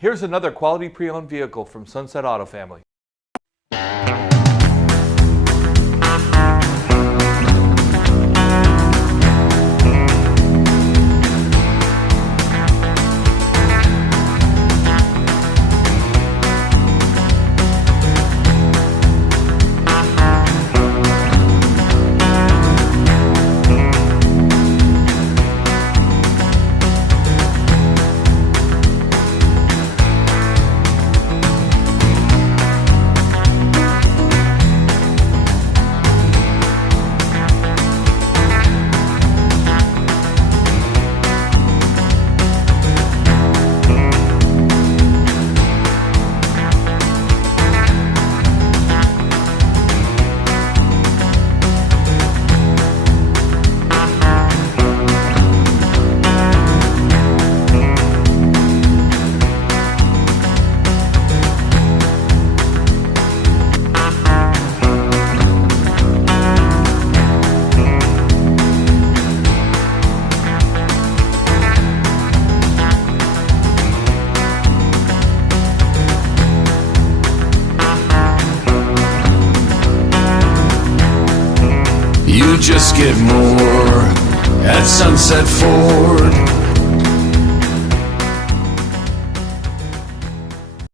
Here's another quality pre-owned vehicle from Sunset Auto Family. You just get more at Sunset Ford.